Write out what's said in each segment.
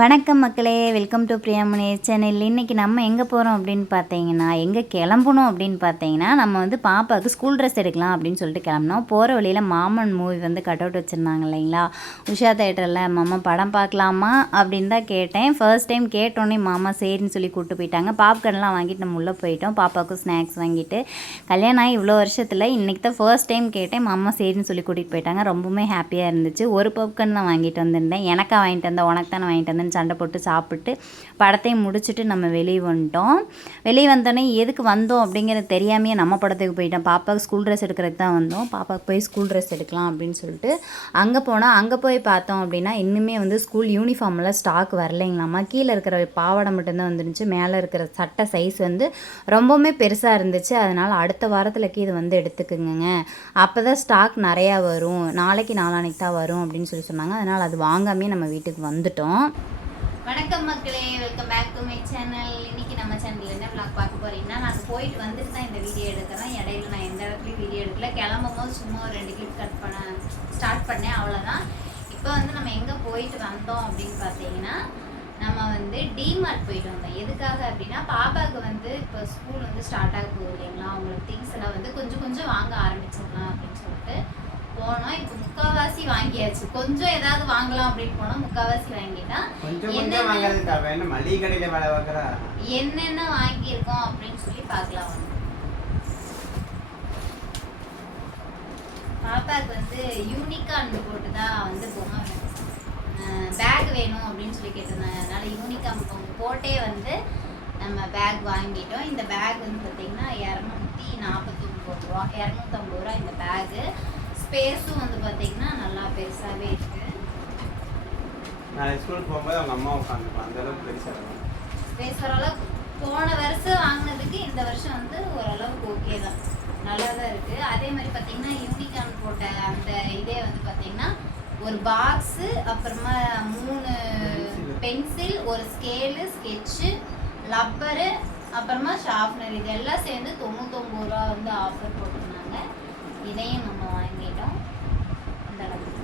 வணக்கம் மக்களே, welcome to Priyamani channel. இன்றைக்கி நம்ம எங்கே போகிறோம் அப்படின்னு பார்த்தீங்கன்னா, எங்கே கிளம்பணும் அப்படின்னு பார்த்தீங்கன்னா, நம்ம வந்து பாப்பாவுக்கு ஸ்கூல் ட்ரெஸ் எடுக்கலாம் அப்படின்னு சொல்லிட்டு கிளம்புனோம். போகிற வழியில் மாமன் மூவி வந்து கட் அவுட் வச்சுருந்தாங்க இல்லைங்களா, உஷா தேட்டரில். மாமா படம் பார்க்கலாமா அப்படின்னு தான் கேட்டேன். ஃபர்ஸ்ட் டைம் கேட்டோன்னே மாமா சரின்னு சொல்லி கூப்பிட்டு போயிட்டாங்க. பாப்கார்ன்லாம் வாங்கிட்டு நம்ம உள்ளே போயிட்டோம். பாப்பாவுக்கும் ஸ்நாக்ஸ் வாங்கிட்டு. கல்யாணம் ஆகி இவ்வளோ வருஷத்தில் இன்றைக்கி தான் ஃபர்ஸ்ட் டைம் கேட்டேன். மாமா சரின்னு சொல்லி கூட்டிகிட்டு போயிட்டாங்க. ரொம்பவுமே ஹாப்பியாக இருந்துச்சு. ஒரு பாப்கார்ன் தான் வாங்கிட்டு வந்திருந்தேன். எனக்கா வாங்கிட்டு வந்தேன், உனக்கு தானே வாங்கிட்டு வந்தேன் சண்டை போட்டு சாப்பிட்டு படத்தையும் முடிச்சுட்டு நம்ம வெளியே வந்துட்டோம். வெளியே வந்தோடனே எதுக்கு வந்தோம் அப்படிங்கிறது தெரியாமையே நம்ம படத்துக்கு போயிட்டோம். பாப்பாவுக்கு ஸ்கூல் ட்ரெஸ் எடுக்கிறதுக்கு தான் வந்தோம். பாப்பாவுக்கு போய் ஸ்கூல் ட்ரெஸ் எடுக்கலாம் அப்படின்னு சொல்லிட்டு அங்கே போனால், அங்கே போய் பார்த்தோம் அப்படின்னா இன்னுமே வந்து ஸ்கூல் யூனிஃபார்மில் ஸ்டாக் வரலைங்களாம்மா. கீழே இருக்கிற பாவாடை மட்டும்தான் வந்துருந்துச்சு. மேலே இருக்கிற சட்டை சைஸ் வந்து ரொம்பவுமே பெருசாக இருந்துச்சு. அதனால் அடுத்த வாரத்துலக்கு இது வந்து எடுத்துக்குங்க, அப்போ தான் ஸ்டாக் நிறையா வரும், நாளைக்கு நாளானைக்கு தான் வரும் அப்படின்னு சொல்லி சொன்னாங்க. அதனால் அது வாங்காமே நம்ம வீட்டுக்கு வந்துட்டோம். வணக்கம் மக்களே, welcome back to my channel. இன்றைக்கி நம்ம சேனலில் என்ன விளாக் பார்க்க போகிறீங்கன்னா, நான் போயிட்டு வந்துட்டு தான் இந்த வீடியோ எடுக்கிறேன். இடையில நான் எந்த இடத்துலையும் வீடியோ எடுக்கல. கிளம்பும் போது சும்மா ஒரு 2 கிளிப் கட் பண்ண ஸ்டார்ட் பண்ணேன், அவ்வளோதான். இப்போ வந்து நம்ம எங்கே போயிட்டு வந்தோம் அப்படின்னு பார்த்தீங்கன்னா, நம்ம வந்து டிமார்ட் போயிட்டு வந்தோம். எதுக்காக அப்படின்னா, பாப்பாவுக்கு வந்து இப்போ ஸ்கூல் வந்து ஸ்டார்ட் ஆக போகுது இல்லைங்களா, அவங்களுக்கு திங்ஸ் எல்லாம் வந்து கொஞ்சம் கொஞ்சம் வாங்க ஆரம்பிச்சிடலாம் அப்படின்னு சொல்லிட்டு போனோம். இப்போ முக்கால்வாசி வாங்கியாச்சு. கொஞ்சம் ஏதாவது வாங்கலாம் அப்படின்னு போனோம். முக்கால்வாசி வாங்கிட்டா என்னென்ன வாங்கியிருக்கோம் அப்படின்னு சொல்லி பார்க்கலாம். பாப்பாவுக்கு வந்து யூனிகார்ன் போட்டு தான் வந்து பொம்மை பேக் வேணும் அப்படின்னு சொல்லி கேட்டிருந்தாங்க. அதனால யூனிகார்ன் போட்டே வந்து நம்ம பேக் வாங்கிட்டோம். இந்த பேக் வந்து பார்த்தீங்கன்னா 249 ரூபா, 250 ரூபா இந்த பேகு. ஸ்பேஸும் வந்து பார்த்தீங்கன்னா நல்லா பெருசாகவே இருக்கு. நான் ஸ்கூலுக்கு போகும்போது அவங்க அம்மா உட்காந்துருப்பாங்க, அந்த அளவுக்கு பெருசாக இருக்கும். ஸ்பேஸ் ஓரளவுக்கு போன வருஷம் வாங்கினதுக்கு இந்த வருஷம் வந்து ஓரளவுக்கு ஓகே தான், நல்லா தான் இருக்குது. அதே மாதிரி பார்த்தீங்கன்னா யூனிகார்ன் போட்ட அந்த இதே வந்து பார்த்தீங்கன்னா ஒரு பாக்ஸு, அப்புறமா 3 பென்சில், ஒரு ஸ்கேலு, ஸ்கெட்சு, லப்பரு, அப்புறமா ஷார்ப்னர், இது எல்லாம் சேர்ந்து 99 ரூபா வந்து ஆஃபர் போட்டிருந்தாங்க. இதையும் நம்ம வாங்கிட்டோம். அந்த அளவுக்கு.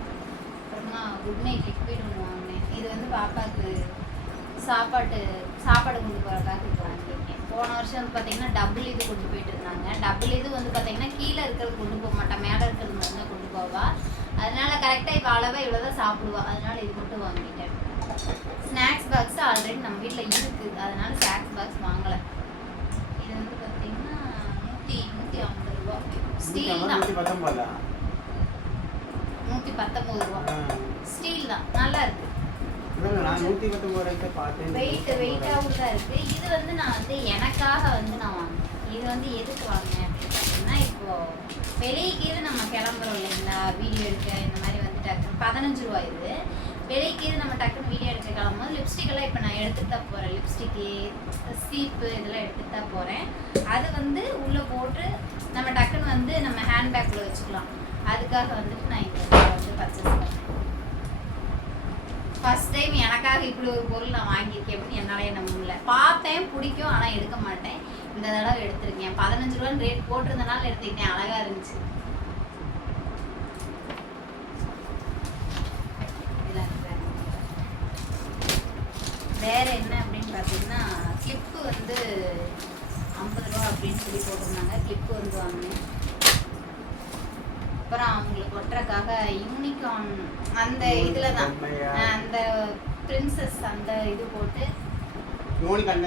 அப்புறமா குட் நைட் லிக்விட் ஒன்று வாங்கினேன். இது வந்து பாப்பாவுக்கு சாப்பாடு கொண்டு போகிறதுக்காக இது வாங்கியிருக்கேன். போன வருஷம் வந்து பார்த்தீங்கன்னா டபுள் இது கொண்டு போயிட்டு இருந்தாங்க. டபுள் இது வந்து பார்த்தீங்கன்னா கீழே இருக்கிறது கொண்டு போக மாட்டேன், மேலே இருக்கிறது மட்டும் தான் கொண்டு போவா. அதனால கரெக்டாக இப்போ அளவாக இவ்வளோ தான் சாப்பிடுவா. அதனால இது மட்டும் வாங்கிட்டேன். ஸ்நாக்ஸ் பாக்ஸ் ஆல்ரெடி நம்ம வீட்டில் இருக்குது, அதனால ஸ்நாக்ஸ் பாக்ஸ் வாங்கலை. இது வந்து பார்த்தீங்கன்னா 150 ரூபா. ஸ்டீல் தான், 119 ரூபா. ஸ்டீல் தான், நல்லா இருக்கு. வெயிட்டாகவும் தான் இருக்கு. இது வந்து நான் வந்து எனக்காக வந்து நான் வாங்கினேன். இது வந்து எதுக்கு வாங்கினேன் அப்படின்னு பார்த்தீங்கன்னா, இப்போ வெளியே நம்ம கிளம்புறோம் இல்லைங்களா வீடியோ எடுக்க, இந்த மாதிரி வந்து டக்குன்னு 15 ரூபா. இது வெளியே நம்ம டக்குன்னு வீடியோ எடுக்க கிளம்பும்போது லிப்ஸ்டிக்கெல்லாம் இப்போ நான் எடுத்துகிட்டு தான் போகிறேன். லிப்ஸ்டிக்கு, சீப்பு இதெல்லாம் எடுத்துகிட்டு தான் போகிறேன். அது வந்து உள்ளே போட்டு நம்ம டக்குன்னு வந்து நம்ம ஹேண்ட்பேக்கில் வச்சுக்கலாம். அதுக்காக வந்துட்டு நான் இந்த வந்து பர்ச்சேஸ் பண்ணேன். ஃபர்ஸ்ட் டைம் எனக்காக இப்படி ஒரு பொருள் நான் வாங்கியிருக்கேன் அப்படின்னு என்னாலே நம்ப முடியல. பார்ப்பேன், பிடிக்கும், ஆனால் எடுக்க மாட்டேன். இந்த தடவை எடுத்திருக்கேன். 15 ரூபான்னு ரேட் போட்டிருந்தனால எடுத்துக்கிட்டேன். அழகாக இருந்துச்சு. வேறு என்ன அப்படின்னு பார்த்தீங்கன்னா, கிளிப்பு வந்து 50 ரூபா அப்படின்னு சொல்லி போட்டிருந்தாங்க. கிளிப்பு வந்து வாங்கினேன். அப்புறம் அவங்களுக்கு ஒட்டுறக்காக யூனிகார்ன் அந்த இதில் தான் அந்த பிரின்சஸ் அந்த இது போட்டு யூனிகார்ன்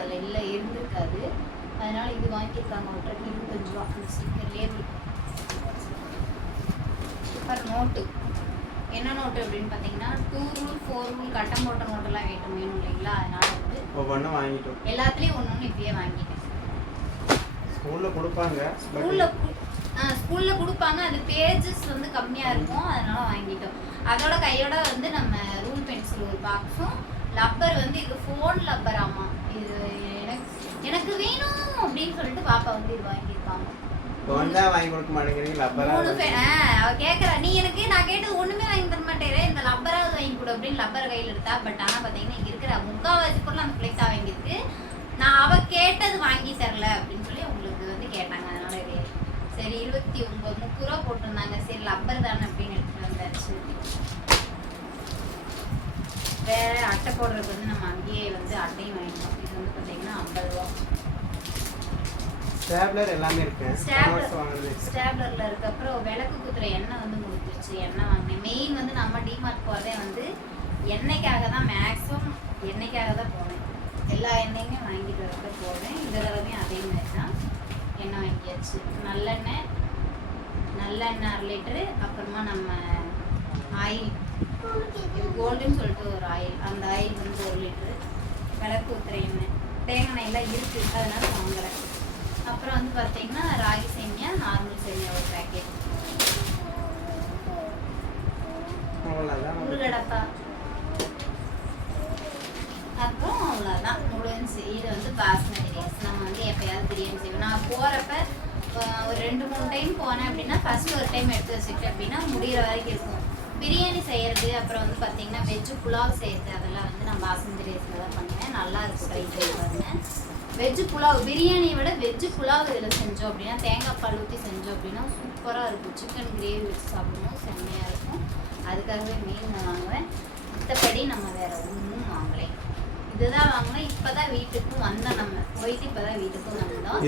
அதில் இல்லை இருந்திருக்காது. அதனால இது வாங்கியிருக்காங்க. ஒட்டுறக்கு 25 ரூபா அந்த ஸ்டிக்கர் லேபிள். அப்புறம் நோட்டு, என்ன நோட்டு அப்படின்னு பார்த்தீங்கன்னா 2 ரூல் 4 ரூல் கட்டம் போட்ட நோட்டெல்லாம் வேணும் இல்லைங்களா, அதனால வந்து ஒவ்வொன்றும் வாங்கிட்டோம். எல்லாத்துலேயும் ஒன்று இப்படியே வாங்கிட்டேன். ஸ்கூலில் கொடுப்பாங்க, ஸ்கூலில் கொடுப்பாங்க. அது பேஜஸ் வந்து கம்மியாக இருக்கும், அதனால வாங்கிட்டோம். அதோட கையோட வந்து நம்ம ரூல் பென்சில் ஒரு பாக்ஸும், லப்பர் வந்து இது ஃபோன் லப்பர். ஆமாம், இது எனக்கு வேணும் அப்படின்னு சொல்லிட்டு பாப்பா வந்து இது வாங்கியிருப்பாங்க. வாங்கி கொடுக்க மாட்டேங்கிறீங்க. அவ கேட்குறா, நீ எனக்கு நான் கேட்டது ஒன்றுமே வாங்கி தர மாட்டேற, இந்த லப்பராவது வாங்கி கொடு அப்படின்னு லப்பர் கையில் எடுத்தா. பட் ஆனால் பார்த்தீங்கன்னா இங்கே இருக்கிற முக்கால்வாசி பொருள் அந்த பிள்ளைக்கு தான் வாங்கியிருக்கு. நான் அவள் கேட்டது வாங்கி தரல அப்படின்னு சொல்லி அவங்களுக்கு வந்து கேட்டாங்க. அதனால சரி 29-30 ரூபா போட்டிருந்தாங்க. சரி லப்பர் தானே அப்படின்னு எடுத்துகிட்டு வந்தாச்சு. வேறு அட்டை போடுறதுக்கு வந்து நம்ம அங்கேயே வந்து அட்டையும் வாங்கிட்டோம். இது வந்து பார்த்தீங்கன்னா 50 ரூபா. ஸ்டாப்லர் எல்லாமே இருக்கு. ஸ்டாப்லரில் இருக்க. அப்புறம் விளக்கு குத்துற எண்ணெய் வந்து முடிஞ்சிருச்சு. எண்ணெய் வாங்கினேன். மெயின் வந்து நம்ம டிமார்ட் போகிறதே வந்து எண்ணெய்க்காக தான். மேக்ஸிமம் எண்ணெய்க்காக தான் போனேன். எல்லா எண்ணெயுமே வாங்கிட்டு வரப்ப போவேன். இந்த தடவையும் அதே மாதிரி தான் எண்ணெய் வாங்கியாச்சு. நல்லெண்ணெய் 1/2 லிட்டரு. அப்புறமா நம்ம ஆயில், இது கோல்டுன்னு சொல்லிட்டு ஒரு ஆயில், அந்த ஆயில் வந்து 1 லிட்டரு. விளக்கு ஊற்றுற எண்ணெய், தேங்காய் எல்லாம் இருக்குது, அதனால வாங்குறேன். அப்புறம் வந்து பார்த்தீங்கன்னா ராகி சேமியா, நார்மல் சேமியா ஒரு பேக்கெட், முருகடப்பா. அப்புறம் அவ்வளோதான் முடிஞ்சு. இது வந்து பாஸ்மதி ரைஸ். நம்ம வந்து எப்போயாவது பிரியாணி செய்வோம். நான் போகிறப்ப ஒரு 2-3 டைம் போனேன் அப்படின்னா ஃபஸ்ட்டு ஒரு டைம் எடுத்து வச்சுக்கிட்டேன் அப்படின்னா முடிகிற வரைக்கும் இருக்கும். பிரியாணி செய்கிறது, அப்புறம் வந்து பார்த்தீங்கன்னா வெஜ்ஜு புலாவ் செய்கிறது, அதெல்லாம் வந்து நான் பாஸ்மதி ரைஸில் தான் பண்ணுவேன். நல்லா இருக்கும். ட்ரை பண்ணி பாருங்கள். வெஜ்ஜு புலாவ், பிரியாணியை விட வெஜ்ஜு புலாவ் இதில் செஞ்சோம் அப்படின்னா, தேங்காய் பால் ஊற்றி செஞ்சோம் அப்படின்னா சூப்பராக இருக்கும். சிக்கன் கிரேவி வச்சு சாப்பிடணும், செம்மையாக இருக்கும். அதுக்காகவே மெயின் வாங்குவேன். மற்றபடி நம்ம வேறு ஒன்றும் வாங்கலை. இதுதான் வாங்கினேன். இப்போ தான் வீட்டுக்கும் வந்தோம். நம்ம போயிட்டு இப்போ தான் வீட்டுக்கும் வந்தோம்.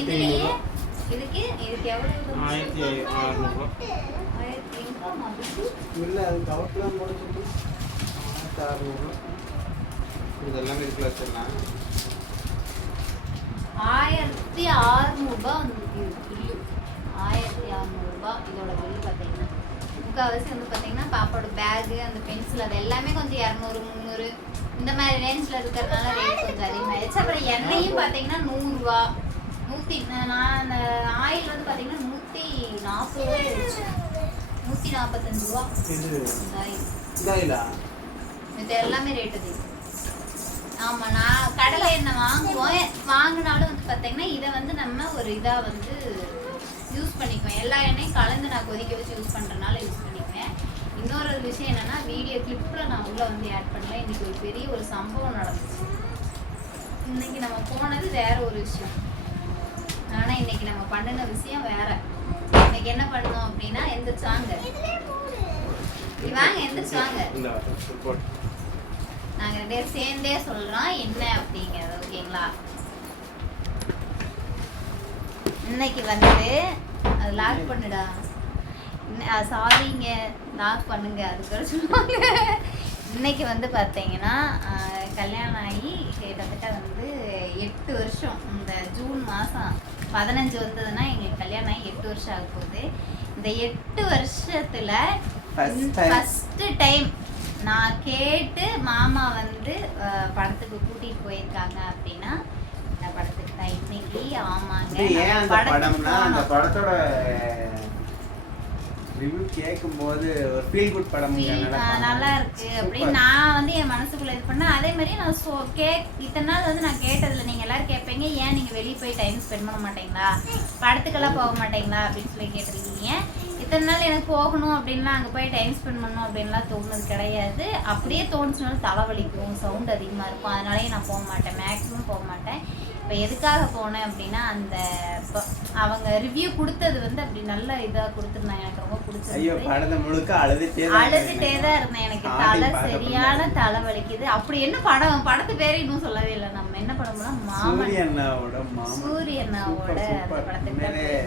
இதுலேயே இதுக்கு எவ்வளோ? 1600. இல்லை, அது கவர்லாம் போட்டு 1600. இதெல்லாம் வீட்டில் வச்சிடலாம். 1600 ரூபா வந்து பில்லு. 1600 ரூபா இதோட பில்லு. பார்த்தீங்கன்னா முக்கால்வாசி வந்து பார்த்தீங்கன்னா பாப்பாவோட பேகு, அந்த பென்சில், அது எல்லாமே கொஞ்சம் 200, 300 இந்த மாதிரி ரேஞ்சில் இருக்கிறதுனால ரேட் கொஞ்சம் அதிகமாகிடுச்சு. அப்புறம் எண்ணெயும் பார்த்தீங்கன்னா 100 ரூபா, 100. நான் அந்த ஆயில் வந்து பார்த்தீங்கன்னா 140 ரூபாய் இருந்துச்சு. 145 ரூபா இந்த ஆயில். இது எல்லாமே ரேட் அதிகம். ஆமாம், நான் கடலை எண்ணெய் வாங்கினாலும் வந்து பார்த்தீங்கன்னா இதை வந்து நம்ம ஒரு இதாக வந்து யூஸ் பண்ணிக்குவேன். எல்லா எண்ணெயும் கலந்து நான் கொதிக்க வச்சு யூஸ் பண்ணுறதுனால யூஸ் பண்ணிக்குவேன். இன்னொரு விஷயம் என்னென்னா, வீடியோ கிளிப்பில் நான் உள்ளே வந்து ஆட் பண்ணல. இன்றைக்கி ஒரு பெரிய ஒரு சம்பவம் நடந்துச்சு. இன்றைக்கி நம்ம போனது வேற ஒரு விஷயம், ஆனால் இன்றைக்கி நம்ம பண்ணின விஷயம் வேற. இன்னைக்கு என்ன பண்ணோம் அப்படின்னா, எந்திரிச்சாங்க வாங்க, எந்திரிச்சாங்க. நாங்கள் 2 பேரும் சேர்ந்தே சொல்கிறோம் என்ன அப்படிங்கிறது. ஓகேங்களா? இன்னைக்கு வந்து அது லாக் பண்ணுடா, சாரிங்க, லாக் பண்ணுங்க, அதுக்கு சொல்லுவாங்க. இன்னைக்கு வந்து பார்த்தீங்கன்னா கல்யாணம் ஆகி கிட்டத்தட்ட வந்து 8 வருஷம். இந்த ஜூன் மாதம் 15 வந்ததுன்னா எங்களுக்கு கல்யாணம் ஆகி 8 வருஷம் ஆக போகுது. இந்த 8 வருஷத்தில் ஃபஸ்ட்டு டைம் நான் கேட்டு மாமா வந்து படத்துக்கு கூட்டிகிட்டு போயிருக்காங்க அப்படின்னா இந்த படத்துக்கு தான். இன்னைக்கு ஆமாங்க, படத்தோட ரிவ்யூ கேட்கும்போது ஒரு ஃபீல் குட் படம் நல்லா இருக்கு அப்படின்னு நான் வந்து என் மனசுக்குள்ள இது பண்ணேன். அதே மாதிரி நான் இத்தனை நாள் வந்து நான் கேட்டதில்லை. நீங்கள் எல்லாரும் கேட்பீங்க, ஏன் நீங்கள் வெளியே போய் டைம் ஸ்பெண்ட் பண்ண மாட்டீங்களா, படத்துக்கெல்லாம் போக மாட்டீங்களா அப்படின்னு சொல்லி கேட்டிருக்கீங்க. இத்தனை நாள் எனக்கு போகணும் அப்படின்லாம், அங்கே போய் டைம் ஸ்பெண்ட் பண்ணணும் அப்படின்லாம் தோணுது கிடையாது. அப்படியே தோணுச்சுனாலும் தலைவலிக்கும், சவுண்ட் அதிகமாக இருக்கும், அதனாலேயே நான் போக மாட்டேன், மேக்ஸிமம் போக மாட்டேன். இப்போ எதுக்காக போனேன் அப்படின்னா, அந்த அவங்க ரிவ்யூ கொடுத்தது வந்து அப்படி நல்ல இதாக கொடுத்துருந்தாங்க. எனக்கு ரொம்ப பிடிச்சது. அழுதுட்டே தான் இருந்தேன். எனக்கு தலை சரியான தலை வலிக்குது. அப்படி என்ன படம், படத்து பேரே இன்னும் சொல்லவே இல்லை. நம்ம என்ன படம்னா சூரியண்ணாவோட அந்த படத்துக்கு.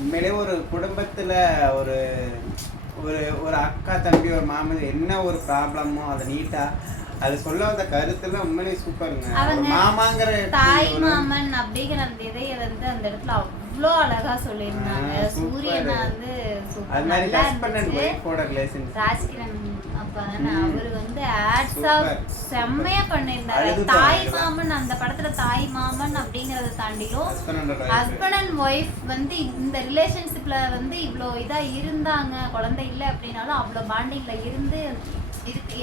உண்மையிலே ஒரு குடும்பத்துல ஒரு ஒரு அக்கா தம்பி ஒரு மாமன் என்ன ஒரு ப்ராப்ளமோ அதை நீட்டா அது சொல்ல வந்த கருத்துல உண்மையிலே சூப்பருங்க. மாமாங்கிற தாய் மாமன் அப்படிங்கிற அந்த இதைய வந்து அந்த இடத்துல அவ்வளோ அழகா சொல்லியிருந்தாங்க. சூரியனா வந்து ராஜ்கிரண் அப்பதானே அவரு வந்து செம்மையா பண்ணியிருந்தாரு. தாய் மாமன், அந்த படத்துல தாய் மாமன் அப்படிங்கறத தாண்டிலும் ஹஸ்பண்ட் அண்ட் ஒய்ஃப் வந்து இந்த ரிலேஷன்ஷிப்ல வந்து இவ்வளோ இதா இருந்தாங்க. குழந்தை இல்லை அப்படின்னாலும் அவ்வளோ பாண்டிங்ல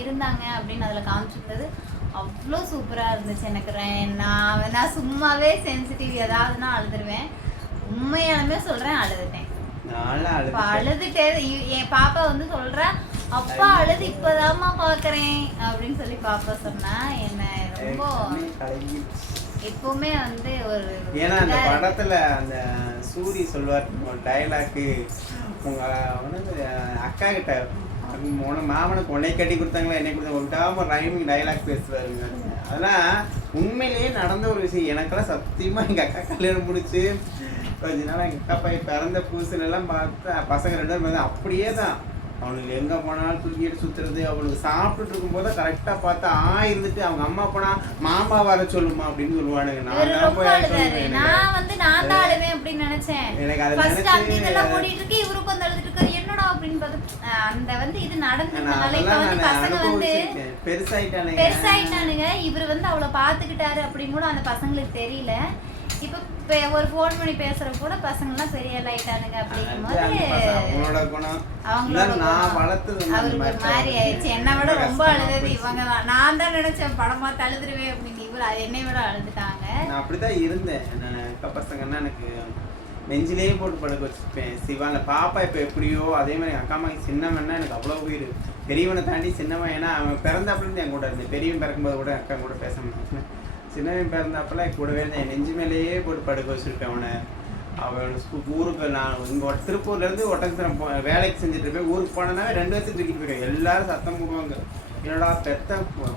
இருந்தாங்க அப்படின்னு அதில் காமிச்சிருந்தது. அவ்வளோ சூப்பராக இருந்துச்சு. எனக்கு நான் சும்மாவே சென்சிட்டிவ், ஏதாவதுன்னா அழுதுருவேன். உண்மையாலுமே சொல்கிறேன், அழுதுட்டேன். அழுதுட்டே என் பாப்பா வந்து சொல்கிறா, அப்பா அழுது இப்போதாம்மா பார்க்குறேன் அப்படின்னு சொல்லி பாப்பா சொன்னா. என்ன ரொம்ப எப்பவுமே வந்து ஒரு ஏன்னா அந்த படத்துல அந்த சூரி சொல்வார் டைலாக்கு, உங்க அக்கா கிட்ட மாமனுக்கு உன்னை கட்டி கொடுத்தாங்களா என்னை கொடுத்தாங்க விட்டாம ரைமிங் டைலாக் பேசுவாருங்க. அதெல்லாம் உண்மையிலேயே நடந்த ஒரு விஷயம். எனக்கெல்லாம் சத்தியமா எங்க அக்கா கல்யாணம் முடிச்சு கொஞ்ச நாள் எங்க அக்கா பையன் பிறந்த புதுசுலாம் பார்த்தா பசங்க 2 பேரும் அப்படியே தான். அவனுக்கு எங்க போனாலும் தூக்கிட்டு சுத்துறது. அவனுக்கு சாப்பிட்டுட்டு இருக்கும் போது கரெக்டா பார்த்தா இருந்துட்டு அவங்க அம்மா போனா மாமா வர சொல்லுமா அப்படின்னு சொல்லுவானுங்க. நான் தான் அழுவேன் அப்படின்னு நினைச்சேன். எனக்கு அது நினைச்சு இவருக்கும் வந்து அழுதுட்டு இருக்காரு என்னடா அப்படின்னு பார்த்து அந்த வந்து இது நடந்ததுனால இப்ப வந்து பசங்க வந்து பெருசாயிட்டானுங்க. இவர் வந்து அவளை பாத்துக்கிட்டாரு அப்படின்னு கூட அந்த பசங்களுக்கு தெரியல. இப்ப ஒரு ஃபோன் பண்ணி பேசுற கூட பசங்க எல்லாம் பெரிய ஆயிட்டானுங்க அப்படிங்கும்போது அவருக்கு ஒரு மாதிரி ஆயிடுச்சு. என்னை விட ரொம்ப அழுதது இவங்க தான். நான் தான் நினைச்சேன் படமா தழுதுருவேன் அப்படின்னு. இவர் என்னை விட அழுதுட்டாங்க. நான் அப்படிதான் இருந்தேன். நான் அக்கா பசங்கன்னா எனக்கு நெஞ்சிலேயே போட்டு படுக்க வச்சுப்பேன். சிவான பாப்பா இப்போ எப்படியோ அதே மாதிரி அக்கா அம்மா சின்னவன்னா எனக்கு அவ்வளோ உயிர். பெரியவனை தாண்டி சின்னவன். ஏன்னா அவன் பிறந்தாப்புலேருந்து என் கூட இருந்தேன். பெரியவன் பிறக்கும்போது கூட அக்கா கூட பேச மாட்டேன். சின்னவன் பிறந்தாப்புல கூடவே இருந்தேன். என் நெஞ்சு மேலேயே போட்டு படுக்க வச்சுருக்கேன் அவனை. அவன் ஊருக்கு நான் இங்கே திருப்பூர்லேருந்து ஒட்டன்சரம் வேலைக்கு செஞ்சுட்டு இருப்பேன். ஊருக்கு போனேன்னா 2 வருஷத்துக்கு தூக்கிட்டு போயிருக்கேன். எல்லாரும் சத்தம் போடுவாங்க என்னடா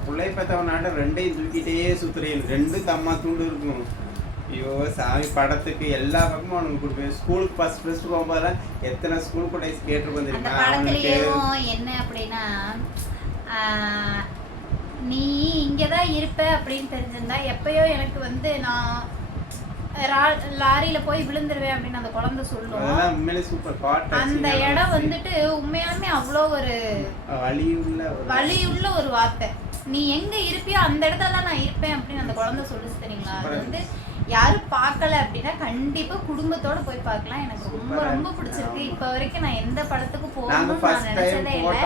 பிள்ளை பெற்றவனாட்ட 2ஐயும் தூக்கிட்டே சுற்றுறேன். 2 அம்மா தூண்டு இருக்கும். ஐயோ சாமி படத்துக்கு எல்லா பக்கமும் அவனுக்கு கொடுப்பேன். ஸ்கூலுக்கு ஃபர்ஸ்ட் போகும்போதெல்லாம் எத்தனை ஸ்கூல் கூட கேட்டிருக்கோம் தெரியுமா. என்ன அப்படின்னா நீ இங்கதான் இருப்ப அப்படின்னு தெரிஞ்சிருந்தா எப்பயோ எனக்கு வந்து நான் லாரியில போய் விழுந்துருவேன் அப்படின்னு அந்த குழந்தை சொல்லும். அந்த இடம் வந்துட்டு உண்மையாலுமே அவ்வளோ ஒரு வலியுள்ள ஒரு வார்த்தை. நீ எங்க இருப்பியோ அந்த இடத்துல தான் நான் இருப்பேன் அப்படின்னு அந்த குழந்தை சொல்லுச்சு தெரியுங்களா. அது வந்து யாரும் பார்க்கல அப்படின்னா கண்டிப்பா குடும்பத்தோட போய் பார்க்கலாம். எனக்கு ரொம்ப ரொம்ப பிடிச்சிருக்கு. இப்ப வரைக்கும் நான் எந்த படத்துக்கு போகணும்னு நான் நினைச்சதே இல்லை.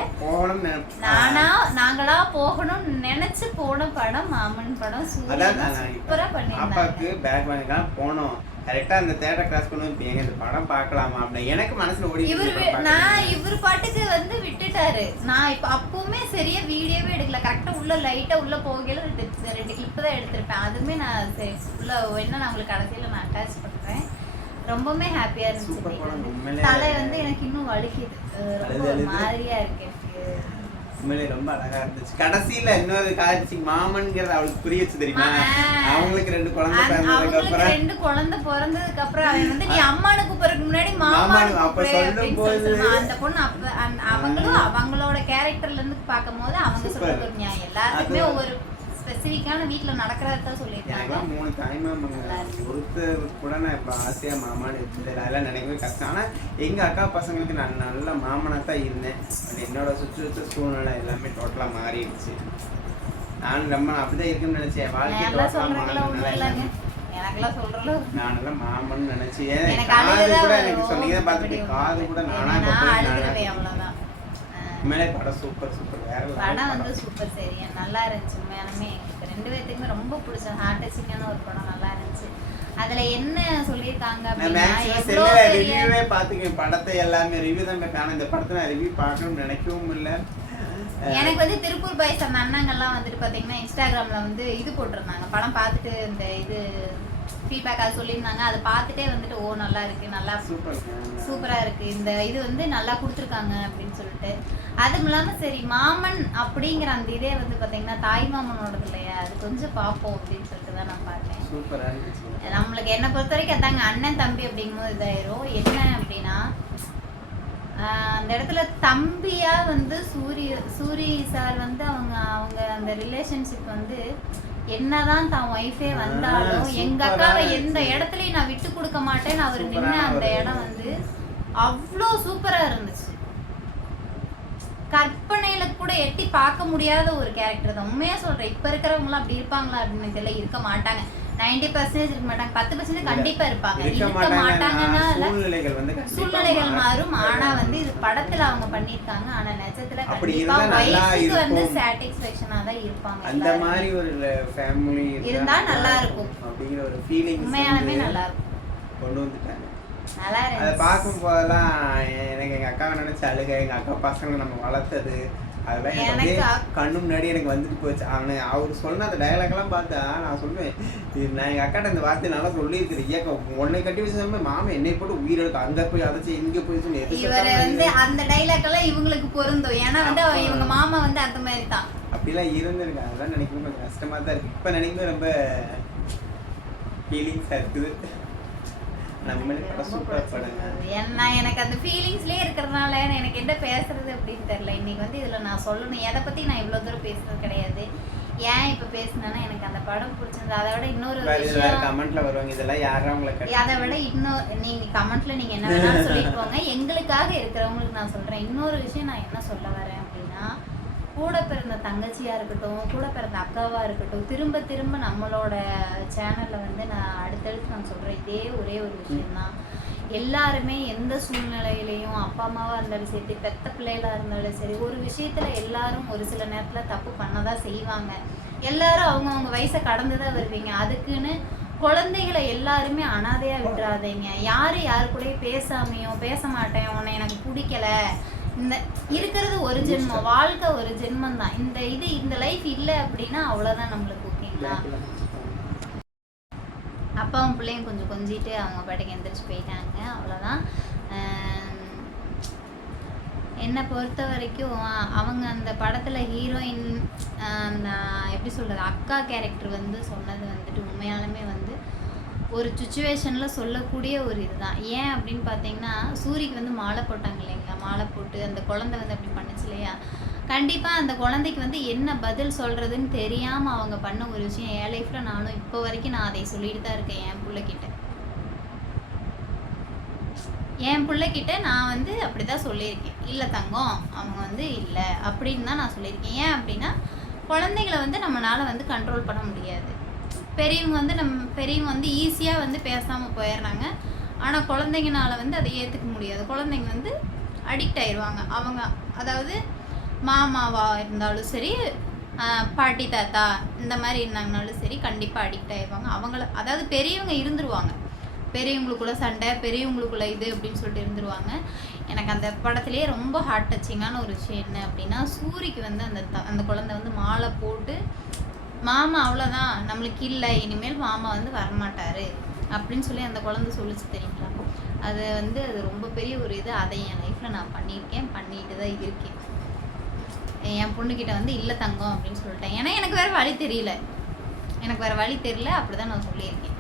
நாங்களா போகணும்னு நினைச்சு போன படம் மாமன் படம். சூப்பரா பண்ணிருந்தாங்க. போனோம் கரெக்டா அந்த தியேட்டர் கிராஸ் பண்ணுவோம். எங்க இந்த படம் பார்க்கலாமா அப்படின்னு எனக்கு மனசுல ஓடி. இவர் பாட்டுக்கு வந்து விட்டுட்டாரு. நான் இப்ப அப்பவுமே சரியா வீடியோவே எடுக்கல. கரெக்டா உள்ள லைட்டா உள்ள போகல 2 கிளிப் தான் எடுத்திருப்பேன். அதுமே நான் உள்ள என்ன நான் உங்களுக்கு கடைசியில நான் அட்டாச் பண்றேன். ரொம்பவே ஹாப்பியா இருந்துச்சு. தலை வந்து எனக்கு இன்னும் வலிக்குது. ரொம்ப மாதிரியா இருக்கு. உண்மையிலே ரொம்ப அழகா இருந்துச்சு. கடைசியில இன்னொரு காட்சி மாமன்ங்கிறது அவளுக்கு புரியுச்சு தெரியுமா. அவங்களுக்கு 2 குழந்தை பிறந்ததுக்கு அப்புறம் அவன் வந்து நீ அம்மானு கூப்பிடுறதுக்கு முன்னாடி மாமானு அப்ப சொல்லும் போது அந்த பொண்ணு அவங்களும் அவங்களோட கேரக்டர்ல இருந்து பார்க்கும்போது அவங்க சொல்றது ஒரு நியாயம். எல்லாத்துக்குமே ஒவ்வொரு ஸ்பெசிஃபிக்கான வீட்டில் நடக்கிறத சொல்லியிருக்காங்க. 3 தாய்மாமங்க ஒருத்தர் கூட நான் இப்போ ஆசையாக மாமான்னு வச்சுருந்தேன். அதெல்லாம் நினைக்கவே கஷ்டம். ஆனால் எங்கள் அக்கா பசங்களுக்கு நான் நல்ல மாமனாக தான் இருந்தேன். பட் என்னோட சுச்சுவேஷன் சூழ்நிலை எல்லாமே டோட்டலாக மாறிடுச்சு. நான் ரொம்ப அப்படிதான் இருக்குன்னு நினைச்சேன். வாழ்க்கை நானெல்லாம் மாமன்னு நினைச்சேன். காது கூட எனக்கு சொன்னீங்க பார்த்துட்டு காது கூட நானா உண்மையிலே படம் சூப்பர் வேற படம் வந்து சூப்பர். சரியா நல்லா இருந்துச்சு. உண்மையாலுமே எனக்கு 2 பேத்துக்குமே ரொம்ப பிடிச்ச ஹார்ட் டச்சிங்கான ஒரு படம். நல்லா இருந்துச்சு. அதுல என்ன சொல்லியிருக்காங்க அப்படின்னா ரிவ்யூவே பார்த்துக்கேன். படத்தை எல்லாமே ரிவ்யூ தான் பார்க்கணும். இந்த படத்தை நான் ரிவ்யூ பார்க்கணும்னு நினைக்கவும் இல்லை. எனக்கு வந்து திருப்பூர் பாய்ஸ் அந்த அண்ணங்கள்லாம் வந்துட்டு பார்த்தீங்கன்னா இன்ஸ்டாகிராமில் வந்து இது போட்டிருந்தாங்க. படம் பார்த்துட்டு இந்த இது ஃபீட்பேக் அது சொல்லியிருந்தாங்க. அதை பார்த்துட்டே வந்துட்டு ஓ நல்லா இருக்கு, நல்லா சூப்பராக இருக்குது, இந்த இது வந்து நல்லா கொடுத்துருக்காங்க அப்படின்னு சொல்லிட்டு. அதுவும் இல்லாமல் சரி மாமன் அப்படிங்கிற அந்த இதே வந்து பார்த்தீங்கன்னா தாய் மாமனோடது இல்லையா, அது கொஞ்சம் பார்ப்போம் அப்படின்னு சொல்லிட்டு தான் நான் பார்த்தேன். நம்மளுக்கு என்னை பொறுத்த வரைக்கும் அதாங்க அண்ணன் தம்பி அப்படிங்கும்போது இதாயிரும். என்ன அப்படின்னா அந்த இடத்துல தம்பியா வந்து சூரி சார் வந்து அவங்க அந்த ரிலேஷன்ஷிப் வந்து என்னதான் தான் ஒய்ஃபே வந்தாலும் எங்க அக்காவை எந்த இடத்துலயும் நான் விட்டு கொடுக்க மாட்டேன்னு அவர் நின்று அந்த இடம் வந்து அவ்வளோ சூப்பரா இருந்துச்சு. கற்பனையில கூட எட்டி பார்க்க முடியாத ஒரு கேரக்டர் தான். உண்மையா சொல்றேன். இப்ப இருக்கிறவங்களாம் அப்படி இருப்பாங்களா அப்படின்னு இதெல்லாம் இருக்க மாட்டாங்க. 90% இருக்க மாட்டாங்க, 10% கண்டிப்பா இருப்பாங்க. இருக்க மாட்டாங்கன்னா சூழ்நிலைகள் மாறும். ஆனா வந்து இது படத்துல அவங்க பண்ணிருக்காங்க. ஆனா நிஜத்துல கண்டிப்பா வயசுக்கு வந்து சாட்டிஸ்ஃபேக்ஷனா தான் இருப்பாங்க. அந்த மாதிரி ஒரு ஃபேமிலி இருந்தா நல்லா இருக்கும் அப்படிங்கிற ஒரு ஃபீலிங் உண்மையாலுமே நல்லா இருக்கும் கொண்டு வந்துட்டாங்க. நல்லா இருக்கு. அதை பார்க்கும் போதெல்லாம் எனக்கு எங்க அக்காவை நினைச்ச அழுக. எங்க அக்கா பசங்களை நம்ம வளர்த்தது அதெல்லாம் எனக்கு அப்படியே கண்ணு முன்னாடி எனக்கு வந்துட்டு போச்சு. அவர் சொன்ன அந்த டயலாக்லாம் பார்த்தா நான் சொல்லுவேன், நான் எங்கள் அக்காட்ட இந்த வார்த்தை நல்லா சொல்லியிருக்கிறேன். ஏக்கா உன்னை கட்டி வச்சு மாமா என்னை போட்டு உயிர் எடுக்க அங்கே போய் அதைச்சு இங்கே போய் சொல்லி இவர் வந்து அந்த டைலாக் எல்லாம் இவங்களுக்கு பொருந்தும். ஏன்னா வந்து இவங்க மாமா வந்து அந்த மாதிரி தான். அப்படிலாம் இருந்திருக்கு. அதெல்லாம் நினைக்கும் கொஞ்சம் கஷ்டமாக தான் இருக்குது. இப்போ நினைக்கும் ரொம்ப ஃபீலிங்ஸாக இருக்குது. எனக்கு அந்த ஃபீலிங்ஸ்லயே இருக்கிறதுனால எனக்கு என்ன பேசுறது அப்படின்னு தெரியல. இன்னைக்கு வந்து இதுல நான் சொல்லணும், எதை பத்தி நான் இவ்வளவு தூரம் பேசுறது கிடையாது. ஏன் இப்ப பேசினேன்னா எனக்கு அந்த படம் பிடிச்சிருந்தது. அதை விட இன்னொரு விஷயம் கமெண்ட்ல வருவாங்க, இதெல்லாம் யாரா உங்களுக்கு, அதை விட இன்னும் நீங்க கமெண்ட்ல நீங்க என்ன வேணாலும் சொல்லிட்டு போங்க. எங்களுக்காக இருக்கிறவங்களுக்கு நான் சொல்றேன். இன்னொரு விஷயம் நான் என்ன சொல்ல வரேன் அப்படின்னா, கூட பிறந்த தங்கச்சியா இருக்கட்டும், கூட பிறந்த அக்காவா இருக்கட்டும், திரும்ப திரும்ப நம்மளோட சேனல்ல வந்து நான் அடுத்தடுத்து நான் சொல்றேன் இதே ஒரே ஒரு விஷயம்தான். எல்லாருமே எந்த சூழ்நிலையிலையும் அப்பா அம்மாவா இருந்தாலும் சரி, பெத்த பிள்ளைகளா இருந்தாலும் சரி, ஒரு விஷயத்துல எல்லாரும் ஒரு சில நேரத்துல தப்பு பண்ணதான் செய்வாங்க. எல்லாரும் அவங்கவுங்க வயசை கடந்துதான் வருவீங்க. அதுக்குன்னு குழந்தைகளை எல்லாருமே அனாதையா விட்டுறாதீங்க. யாரு யாரு கூட பேசாமையோ பேச மாட்டேன், உன்னை எனக்கு பிடிக்கல, இந்த இருக்கிறது ஒரு ஜென்மம், வாழ்க்கை ஒரு ஜென்மம் தான். இந்த லைஃப் இல்லை அப்படின்னா அவ்வளோதான் நம்மளுக்கு. ஓகேங்களா? அப்பாவும் பிள்ளையும் கொஞ்சம் கொஞ்சிட்டு அவங்க பாட்டுக்கு எந்திரிச்சு போயிட்டாங்க. அவ்வளோதான். என்னை பொறுத்த வரைக்கும் அவங்க அந்த படத்தில் ஹீரோயின் எப்படி சொல்கிறது, அக்கா கேரக்டர் வந்து சொன்னது வந்துட்டு உண்மையாலுமே வந்து ஒரு சுச்சுவேஷனில் சொல்லக்கூடிய ஒரு இதுதான். ஏன் அப்படின்னு பார்த்தீங்கன்னா, சூரிக்கு வந்து மாலை போட்டாங்க இல்லைங்களா, மாலை போட்டு அந்த குழந்தை வந்து அப்படி பண்ணுச்சு இல்லையா, கண்டிப்பாக அந்த குழந்தைக்கு வந்து என்ன பதில் சொல்கிறதுன்னு தெரியாமல் அவங்க பண்ண ஒரு விஷயம். என் லைஃப்பில் நானும் இப்போ வரைக்கும் நான் அதை சொல்லிட்டு தான் இருக்கேன் என் பிள்ளைக்கிட்ட நான் வந்து அப்படி தான் சொல்லியிருக்கேன். இல்லை தங்கம், அவங்க வந்து இல்லை அப்படின்னு தான் நான் சொல்லியிருக்கேன். ஏன் அப்படின்னா, குழந்தைங்களை வந்து நம்மளால் வந்து கண்ட்ரோல் பண்ண முடியாது. பெரியவங்க வந்து ஈஸியாக வந்து பேசாமல் போயிடுறாங்க. ஆனால் குழந்தைங்கனால வந்து அதை ஏற்றுக்க முடியாது. குழந்தைங்க வந்து அடிக்ட் ஆயிடுவாங்க. அவங்க அதாவது மாமாவாக இருந்தாலும் சரி, பாட்டி தாத்தா இந்த மாதிரி இருந்தாங்கனாலும் சரி, கண்டிப்பாக அடிக்ட் ஆயிடுவாங்க. அதாவது பெரியவங்க இருந்துருவாங்க, பெரியவங்களுக்குள்ள சண்டை, பெரியவங்களுக்குள்ள இது அப்படின்னு சொல்லிட்டு இருந்துருவாங்க. எனக்கு அந்த படத்துலேயே ரொம்ப ஹார்ட் டச்சிங்கான ஒரு விஷயம் என்ன அப்படின்னா, சூரிக்கு வந்து அந்த குழந்தை வந்து மாலை போட்டு, மாமா அவ்வளோதான் நம்மளுக்கு இல்லை, இனிமேல் மாமா வந்து வரமாட்டார் அப்படின்னு சொல்லி அந்த குழந்தை சொல்லிச்சு தெரியுங்களா. அது ரொம்ப பெரிய ஒரு இது. அதை என் லைஃப்பில் நான் பண்ணிட்டு தான் இருக்கேன். என் பொண்ணுக்கிட்ட வந்து இல்லை தங்கம் அப்படின்னு சொல்லிட்டேன். ஏன்னா எனக்கு வேறு வழி தெரியல, அப்படி தான் நான் சொல்லியிருக்கேன்.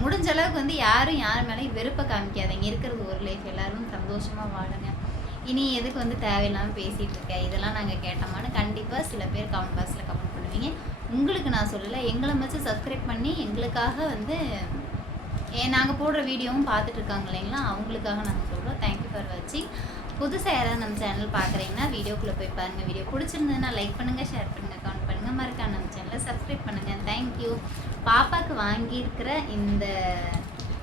முடிஞ்ச அளவுக்கு வந்து யாரும் யார் மேலேயும் வெறுப்பை காமிக்காதீங்க. இருக்கிறது ஒரு லைஃப், எல்லாரும் சந்தோஷமாக வாழுங்க. இனி எதுக்கு வந்து தேவையில்லாமல் பேசிகிட்டு இருக்கேன், இதெல்லாம் நாங்கள் கேட்டோமான்னு கண்டிப்பாக சில பேர் கமெண்ட் பாக்ஸில் கமெண்ட் பண்ணுவீங்க. உங்களுக்கு நான் சொல்லலை, எங்களை வச்சு சப்ஸ்கிரைப் பண்ணி எங்களுக்காக வந்து நாங்கள் போடுற வீடியோவும் பார்த்துட்டு இருக்காங்க இல்லைங்களா, அவங்களுக்காக நாங்கள் சொல்கிறோம். தேங்க்யூ ஃபார் வாட்சிங். புதுசாக யாராவது நம்ம சேனல் பார்க்குறீங்கன்னா வீடியோக்குள்ளே போய் பாருங்கள். வீடியோ பிடிச்சிருந்ததுன்னா லைக் பண்ணுங்கள், ஷேர் பண்ணுங்கள், கமெண்ட் பண்ணுங்கள், மறக்காம நம்ம சேனலை சப்ஸ்கிரைப் பண்ணுங்கள். தேங்க்யூ. பாப்பாவுக்கு வாங்கியிருக்கிற இந்த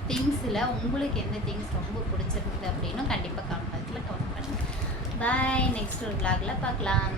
திங்ஸில் உங்களுக்கு எந்த திங்ஸ் ரொம்ப பிடிச்சிருந்தது அப்படின்னும் கண்டிப்பாக கமெண்ட் பாக்ஸில் கமெண்ட் பண்ணுங்கள். பாய். நெக்ஸ்ட் ஒரு vlogல பார்க்கலாம்.